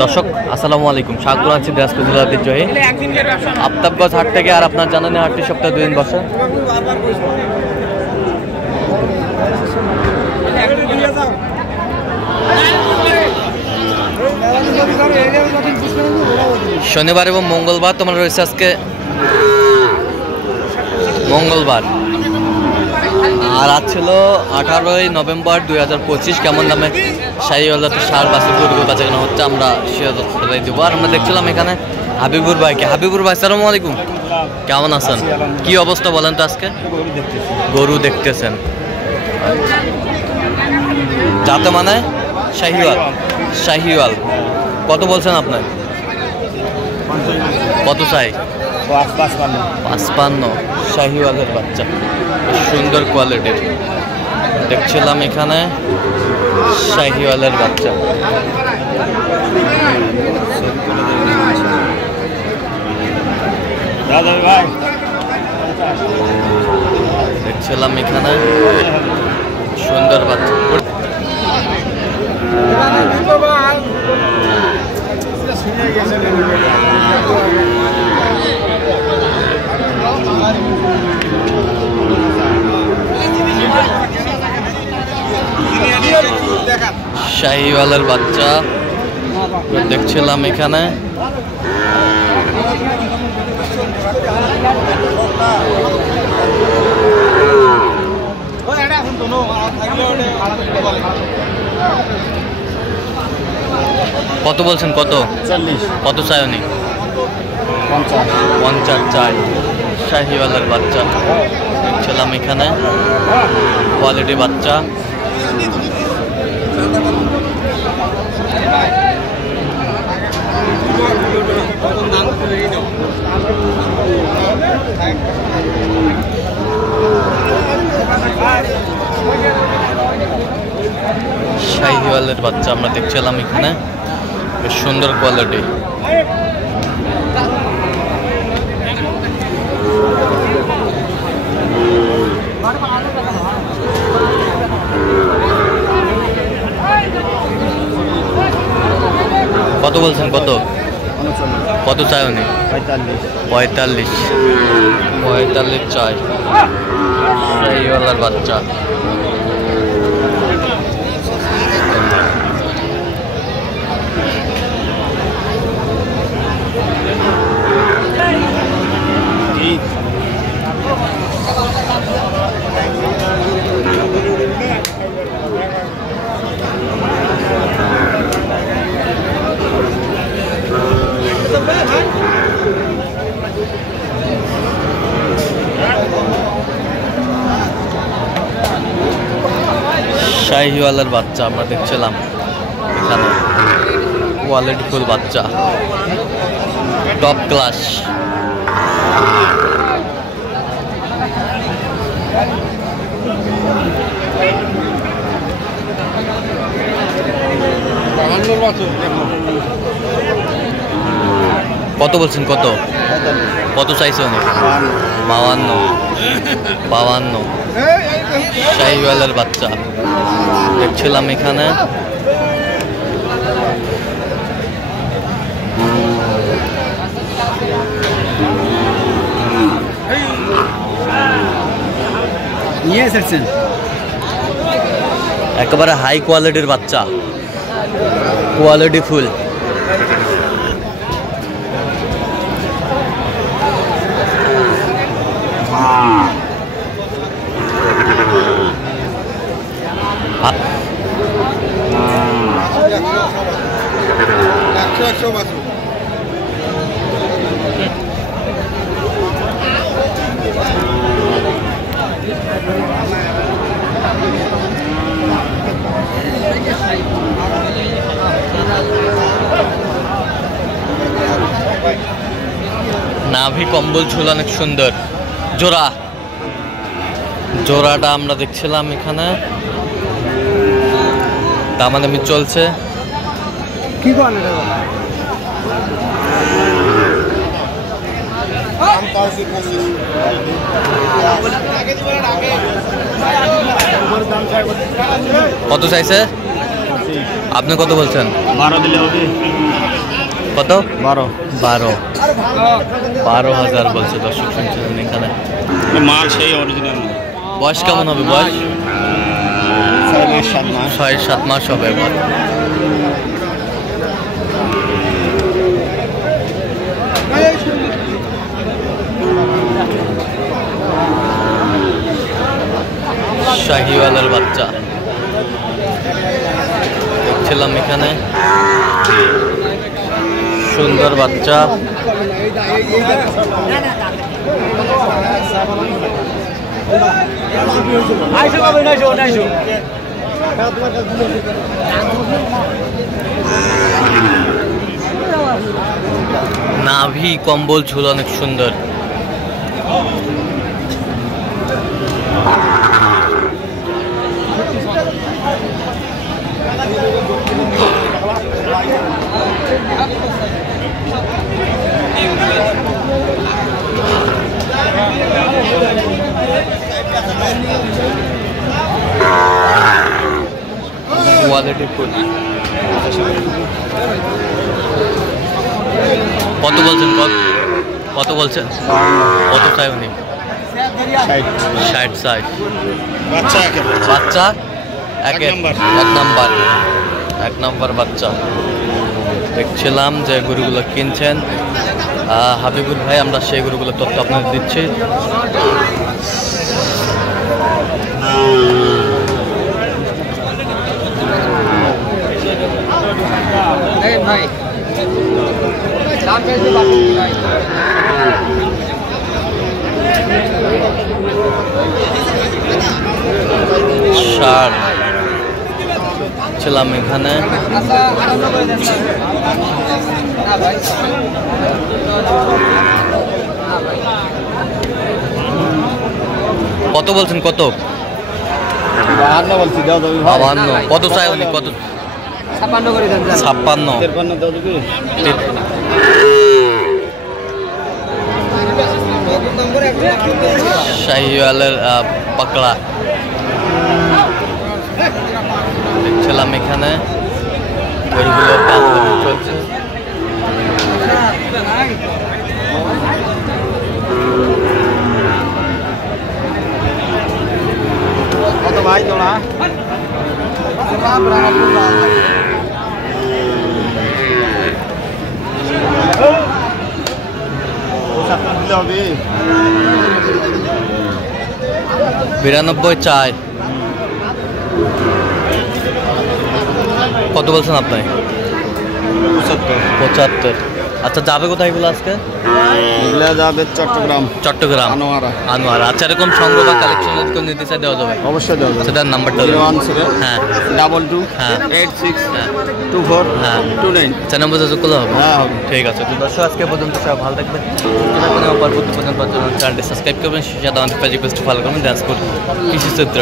দর্শক আসসালামু আলাইকুম, স্বাগত আছি দিনাজপুর জেলার ঐতিহ্যবাহী আফতাবগঞ্জ হাট থেকে। আর আপনার জানেন হাটটি সপ্তাহে 2 দিন বসে। শনিবার এবং মঙ্গলবার তোমরা রয়েছে। আজকে মঙ্গলবার আর আজ ছিল 18ই নভেম্বর 2025। কেমন দামে শাহিওয়াল সার বাসে গরু বাচ্চা কেনা হচ্ছে আমরা সেটাই দেবো। আর আমরা দেখছিলাম এখানে হাবিবুর ভাইকে। হাবিবুর ভাই আসসালামু আলাইকুম, কেমন আছেন? কি অবস্থা বলেন তো? আজকে গরু দেখতেছেন, যাতে মানে শাহিওয়াল। শাহিওয়াল কত বলছেন আপনার? কত চাই? 55। শাহিওয়ালের বাচ্চা, সুন্দর কোয়ালিটির দেখছিলাম এখানে শাহিওয়ালের বাচ্চা। দেখছিলাম এখানে সুন্দর বাচ্চা। শাহিওয়ালের বাচ্চা দেখছিলাম এখানে। কত বলছেন? কত? 40। কত চাই উনি? 50 চাই। শাহিওয়ালের বাচ্চা দেখছিলাম এখানে, কোয়ালিটি বাচ্চা। শাহিওয়ালের বাচ্চা আমরা দেখছিলাম এখানে, বেশ সুন্দর কোয়ালিটি। কত বলছেন? কত? কত চাই উনি? 45 চাই। শাহিওয়ালের বাচ্চা শাহিওয়ালের বাচ্চা আমরা দেখছিলাম এখানে, কোয়ালিটি ফুল বাচ্চা, টপ ক্লাস। কত বলছেন? কত? কত চাইছে উনি? 52। শাহিওয়ালের বাচ্চা দেখছিলাম এখানে। একেবারে হাই কোয়ালিটির বাচ্চা, কোয়ালিটি ফুল। নাভি কম্বল ঝুল অনেক সুন্দর। জোড়াটা আমরা দেখছিলাম এখানে, দামাদামি চলছে। কি কত চাইছে? আপনি কত বলছেন? 12 দিলে হবে। কত? 12,000 বলছে। দর্শক শুনছিলেন এখানে মাল সেই অরিজিনাল। বয়স কেমন হবে? বয়স 6-7 মাস হবে। শাহিওয়ালের বাচ্চা দেখছিলাম এখানে, সুন্দর বাচ্চা। নাভি কম্বল ঝুল অনেক সুন্দর। Quality full. কত বলছেন? কত বলছেন? কত চাই উনি? 60। বাচ্চা এক নাম্বার বাচ্চা। দেখছিলাম যে গরুগুলো কিনছেন হাবিবুল ভাই, আমরা সেই গরুগুলোর তথ্য আপনাদের দিচ্ছি। ষাট ছিলাম এখানে। কত বলছেন? কত? 52 বলছি, দাও দাও। 52। কত চাই উনি? কত? 56 করে দেন। 56। 53 দাও দিবি। শাহিওয়ালের পাকড়া দেখছিলাম এখানে, গরুগুলো চলছে। কত ভাই তোলা? হবে 92 চাই। কত বলছেন আপনি? 75। আচ্ছা, যাবে কোথায় এগুলো আজকে? এগুলা যাবে চট্টগ্রাম। আনোয়ারা। আচ্ছা, এরকম সংগ্রহ বা কালেকশন যদি কেউ নিতে চাই দেওয়া যাবে? অবশ্যই দেওয়া যাবে। সেটার নাম্বারটা 017 হ্যাঁ 22 হ্যাঁ 86 হ্যাঁ 24 হ্যাঁ 29। চার নম্বর যোগ করলে হবে? হ্যাঁ হবে। ঠিক আছে। তো দর্শক, আজকে পর্যন্ত সবাই ভালো থাকবেন, পরবর্তী পর্যন্ত চ্যানেলটি সাবস্ক্রাইব করবেন, সাথে আমাদের ফেসবুক পেজটি ফলো করবেন। কৃষি চিত্র।